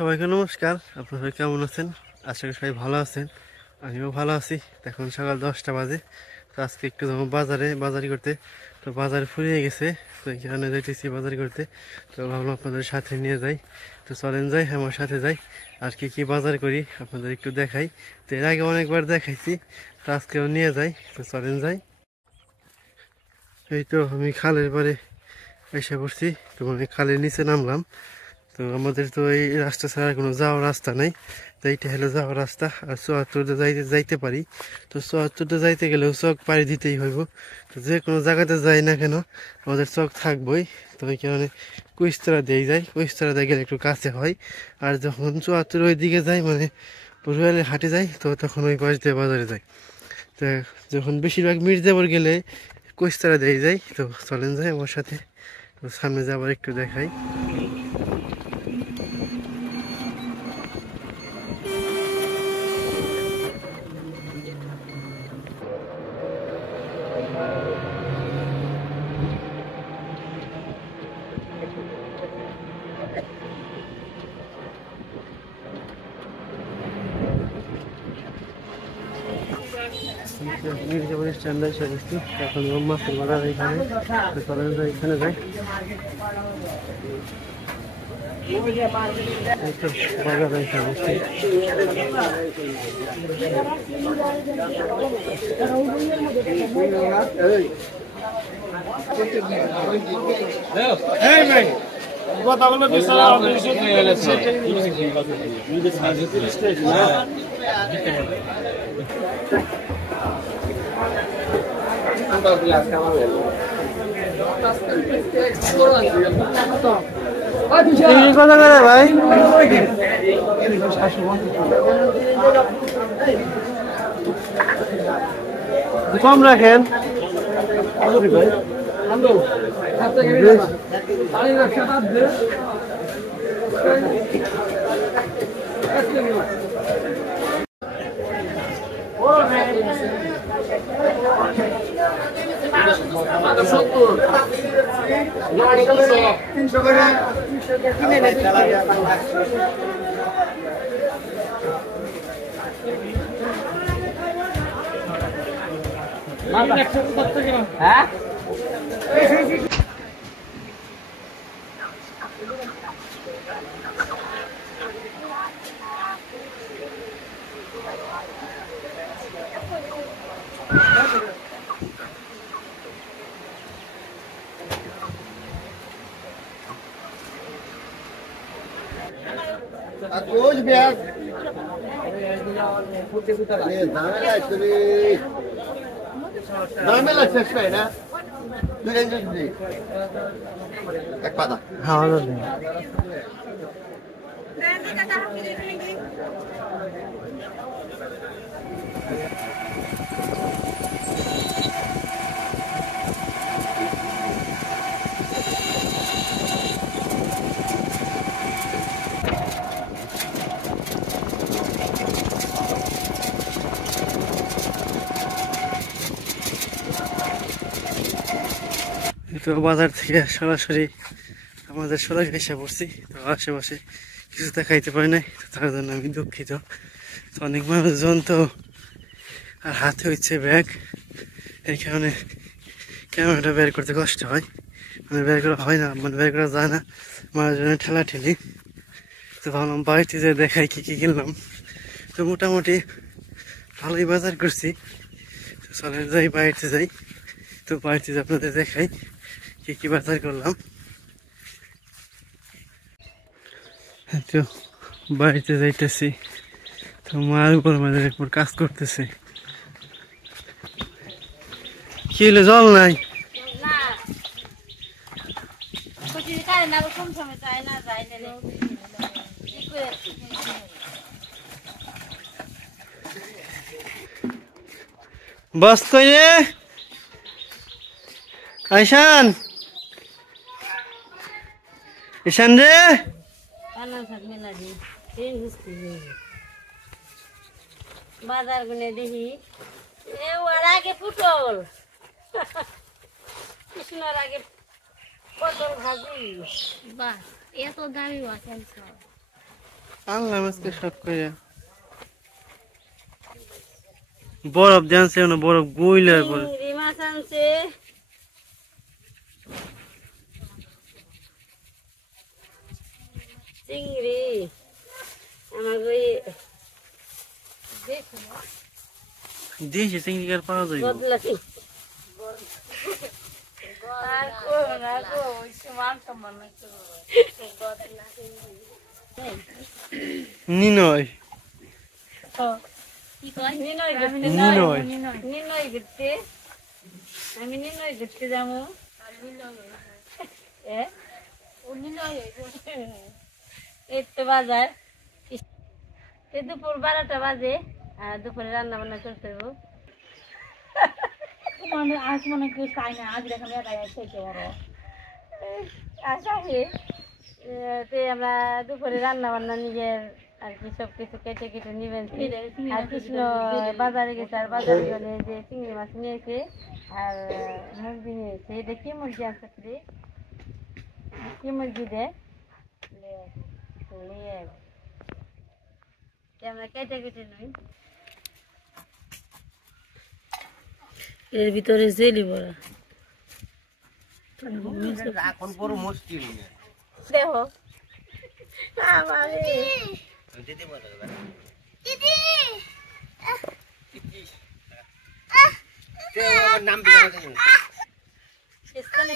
সবাইকে নমস্কার। আপনারা কেমন আছেন? আশা করি সবাই ভালো আছেন। আমিও ভালো আছি। এখন সকাল 10টা বাজে। তো আজকে একটু যাবো বাজারি করতে। তো বাজারে ফুরিয়ে গেছে, তো এখানে যাইতেছি বাজারি করতে। তো ভাবলাম আপনাদের সাথে নিয়ে যাই। তো চলেন যাই, আমার সাথে যাই। আর কি কি বাজার করি আপনাদের একটু দেখাই। তো এর আগে অনেকবার দেখাইছি, তো আজকেও নিয়ে যাই। তো চলেন যাই। এই তো আমি খালের পাড়ে এসে পড়ছি। তো মানে খালের নিচে নামলাম। তো আমাদের তো এই রাস্তা ছাড়া কোনো যাওয়ার রাস্তা নাই। তো এইটা হলো যাওয়ার রাস্তা। আর চুয়াত্তরতে যাইতে পারি। তো চুয়াত্তরতে যাইতে গেলেও চক পাড়ি দিতেই হইব। তো যে কোনো জায়গাতে যাই না কেন আমাদের চক থাকবই। তো ওই কারণে কুইস্তরা দিয়ে যাই। কুইস্তরা দিয়ে গেলে একটু কাছে হয়। আর যখন চুয়াত্তর ওই দিকে যাই, মানে রুয়ালে হাটে যাই, তো তখন ওই পাশ দিয়ে বাজারে যাই। তো যখন বেশিরভাগ মির্জাপুর গেলে কুইস্তরা দিয়ে যাই। তো চলেন যাই আমার সাথে। তো সামনে যাবার একটু দেখাই। মির্জাপুর স্ট্যান্ডে এসে গেছি। এখন মাছের বাজার এখানে। তো চলেন যাই, এখানে যাই। এই তো বাজারে এসে গেছি। কথাগুলো কথা করে ভাই, কম রাখেন। হ্যাঁ Hoje mesmo. Dame la cesena. Tu vem de é pada. হ্যাঁ তো বাজার থেকে সরাসরি আমাদের সরাসরি এসে পড়ছি। তো আশেপাশে কিছু দেখাইতে পারি নাই, তো তার জন্য আমি দুঃখিত। তো অনেক মানুষজন, তো আর হাতে হচ্ছে ব্যাগ, এই কারণে ক্যামেরাটা বের করতে কষ্ট হয়। মানে বের করা হয় না, মানে বের করা যায় না, মানুষজনের ঠেলা ঠেলি। তো ভাবলাম বাড়িতে যে দেখাই কি কি কিনলাম। তো মোটামুটি ভালোই বাজার করছি। তো চলে যাই, বাড়িতে যাই। তো বাড়িতে যে আপনাদের দেখাই কি কি বাজার করলাম। তো বাড়িতে যাইতেছি। তো মার উপর আমাদের একবার কাজ করতেছে। কি হলো, জল নাই? বস কই রে আইসান, ঈশান রে। বাজার গুনে দেখি ওর আগে পুটল, কৃষ্ণর আগে পটল ভাজি। বাহ, এত দামি বাসন। আনলাম আজকে শখ করে বরফ জানছে না বরফ গুইলে পরে চিংড়ি মাছ আনছে চিংড়ি আমার ওই দেশে চিংড়ি আর পাওয়া যায় বদলা নিনয় নিনয় নির্ণয় করতে আমি নির্ণয় করতে যাবো এই তো বাজার এই দুপুর 12টা বাজে আর দুপুরে রান্না বান্না করতে হবো আজ মনে কেউ চাই না আজ এখন আমরা দুপুরে রান্না বান্না নিজের আর কি সব কিছু কেটে কেটে নিবেন আর কৃষ্ণ বাজারে গেছে আর বাজারে গেলে যে চিংড়ি মাছ নিয়েছে আর মুরগি নিয়েছে এটা কি মুরগি আছে কি মুরগি দেয় আমরা কেটে কেটে নই এর ভিতরে জেলি ভরা এখন বড় মুশকিল দেখো আমারে দিদি বলো নাম বিনা স্থানে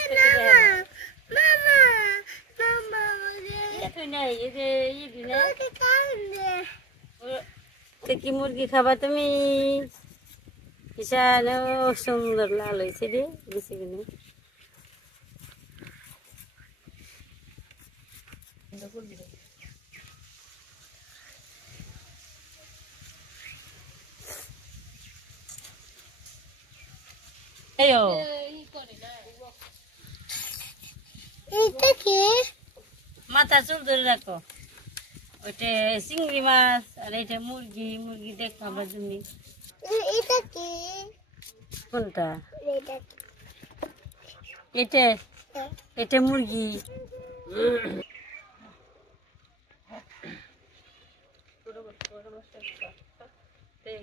থেকে কি মুরগি খাবা তুমি বিশাল সুন্দর লাল হয়েছে রে বেশি কিনে মাথা চুল ধরে রাখো ওইটা চিংড়ি মাছ আর এটা মুরগি মুরগি দেখ খাবার জন্য কোনটা এটা এটা মুরগি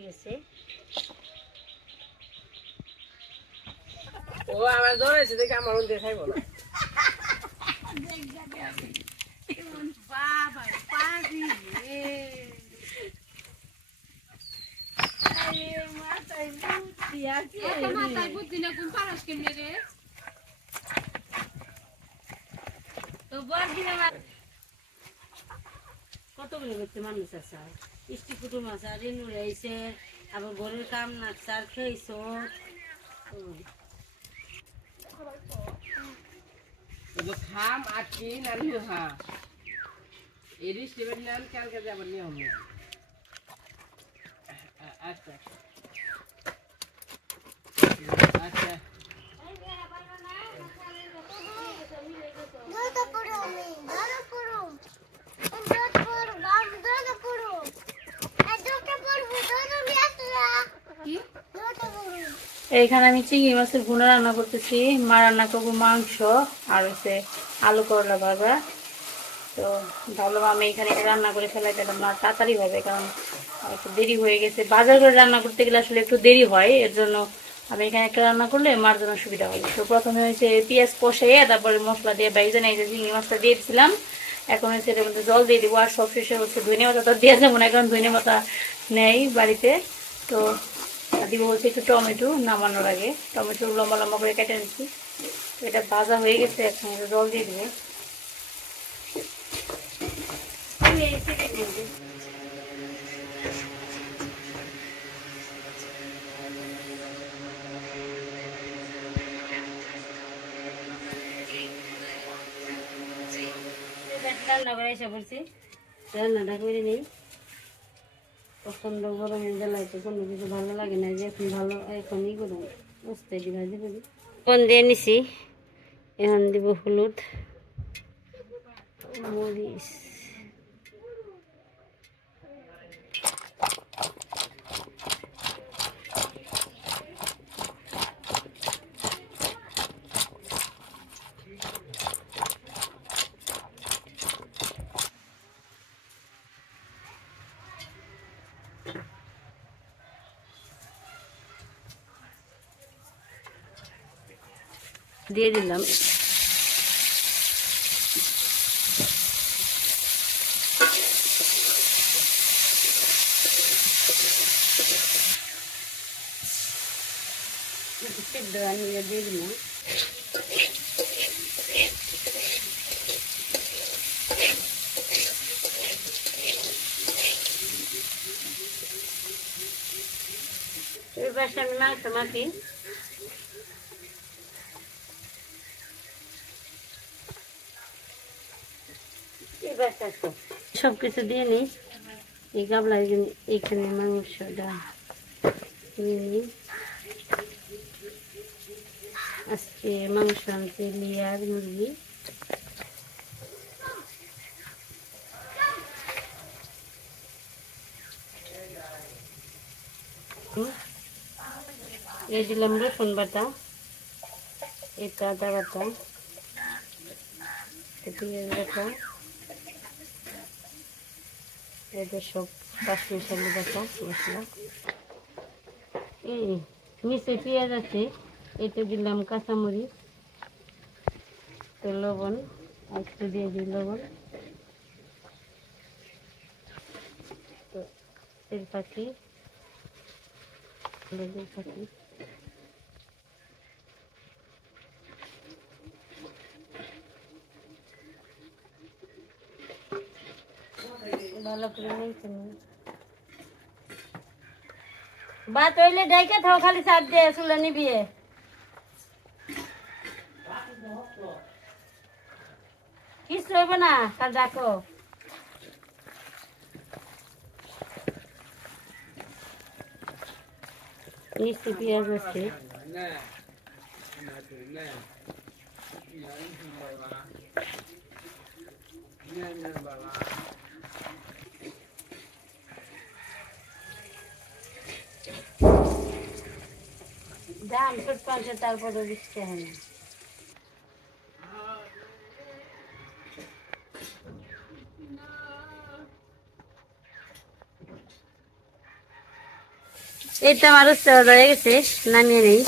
গেছে ও আমার ধরেছে দেখে আমার দেখাইব না কতগুলো করতে মানুষ আছে ইষ্টি কুটুম আছে আর রেনু রয়েছে আবার ঘরের কাম নাচছে আর খেয়েছ খাম আটকি নানি হ্যাঁ এই রিস্টিভেট নাম কালকে যাবার নিয়ম আচ্ছা আচ্ছা এইখানে আমি চিংড়ি মাছের ভুনা রান্না করতেছি মা রান্না করবো মাংস আর হচ্ছে আলু করলা ভাজা তো ভাবলাম আমি এখানে রান্না করে ফেলাই পেলাম না তাড়াতাড়ি হবে কারণ একটু দেরি হয়ে গেছে বাজার করে রান্না করতে গেলে আসলে একটু দেরি হয় এর জন্য আমি এখানে একটা রান্না করলে মার জন্য সুবিধা হয় তো প্রথমে হয়েছে পেঁয়াজ কষাইয়ে তারপরে মশলা দিয়ে বাইজে এই যে চিংড়ি মাছটা দিয়ে দিয়েছিলাম এখন হচ্ছে এটার মধ্যে জল দিয়ে দিব আর সব শেষে হচ্ছে ধনিয়া পাতা তো দেওয়া যাবো না কারণ ধনিয়া পাতা নেই বাড়িতে তো দিব হচ্ছে একটু টমেটো নামানোর আগে টমেটো লম্বা লম্বা করে কেটে নিচ্ছি তো এটা ভাজা হয়ে গেছে এখন জল দিয়ে দিব রান্না করে এসে বলছি রান্নাটা করে নিই প্রচন্ড গরমের জ্বালায় তো কোনো কিছু ভালো লাগে না যে এখন ভালো এখনই করুন বুঝতে দিবা দিব কোন দিয়ে নিছি এখন দিব হলুদ মরিচ দিয়ে দিলাম। সিদ্ধ আনিয়ে দিয়ে দিলাম। এই পাশে আমি মাংস মাখি। সবকিছু দিয়ে নিই এই গাবলায়, এখানে মাংসটা নিয়ে নিই। আজকে মাংস আনতে লিয়ার মুরগি। এই দিলাম রসুন বাটা, এটা আদা বাটা, পেঁয়াজ বাটা, এদের সব কাশ্মীরি বাটা মশলা। এই নিচে পেঁয়াজ আছে, এতে দিলাম কাঁচামরিচ, তো লবণ আর একটু দিয়ে দিই লবণ, তো তেল পাখি পাখি ভালো করে নিয়েছে বাত হইলে ডাইকে থাও, খালি সাত দিয়ে চুলে নিবিয়ে কিছু হইব না, কাল ডাকো। নিচে পেঁয়াজ আছে, দাম ছোট পাঁচে, তারপরে দিচ্ছে হয় না। এই তো আমার উৎসাহ হয়ে গেছে, নামিয়ে নেই।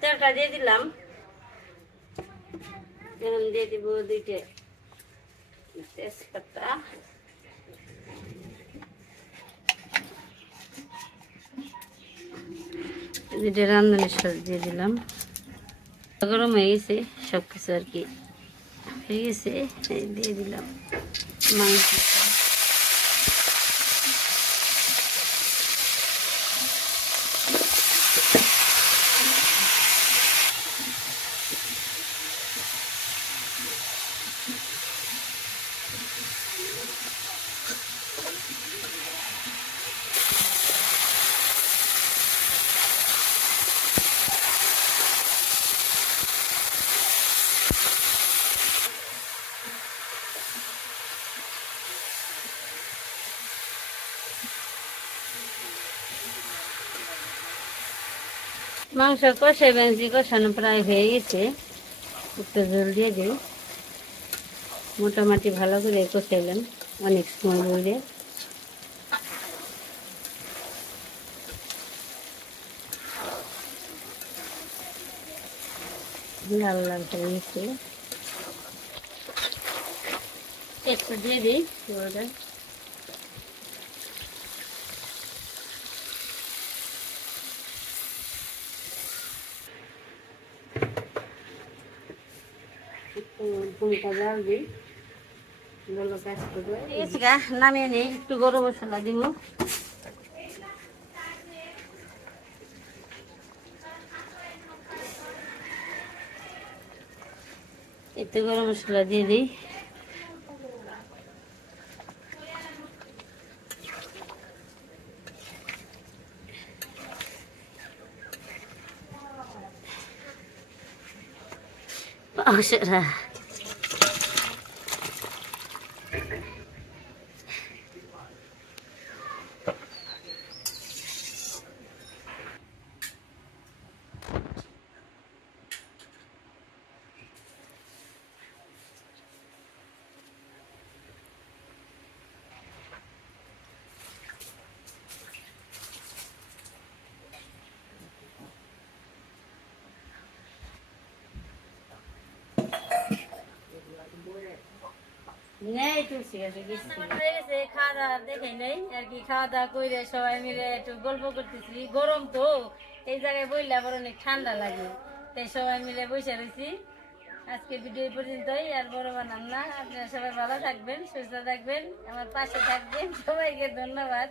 তেলটা দিয়ে দিলাম, এখন দিয়ে দিব দুইটা তেজপাতা, দুইটা রাঁধুনি সস দিয়ে দিলাম। গরম হয়ে গেছে সবকিছু আর কি হয়ে গেছে, দিয়ে দিলাম মাংস। মাংস কষে বেঞ্চি কষানো প্রায় হয়ে গেছে, একটু জল দিয়ে দিই। মোটামুটি ভালো করে কষাইলাম অনেক সময় ধরে। লাল লাল করে নিচ্ছি, একটু দিয়ে দিই জলটা। নামিয়ে নিই, একটু গরম মশলা দিব, একটু গরম মশলা দিয়ে দিই। সেটা নেই তুলসী গাছে গেছি হয়ে গেছে, খাওয়া দাওয়া দেখে নেই আর কি। খাওয়া দাওয়া করে সবাই মিলে একটু গল্প করতেছি, গরম তো এই জায়গায় বইলে আবার অনেক ঠান্ডা লাগে, তাই সবাই মিলে বসে রয়েছি। আজকে ভিডিও পর্যন্তই, আর বড় বানান না। আপনারা সবাই ভালো থাকবেন, সুস্থ থাকবেন, আমার পাশে থাকবেন। সবাইকে ধন্যবাদ।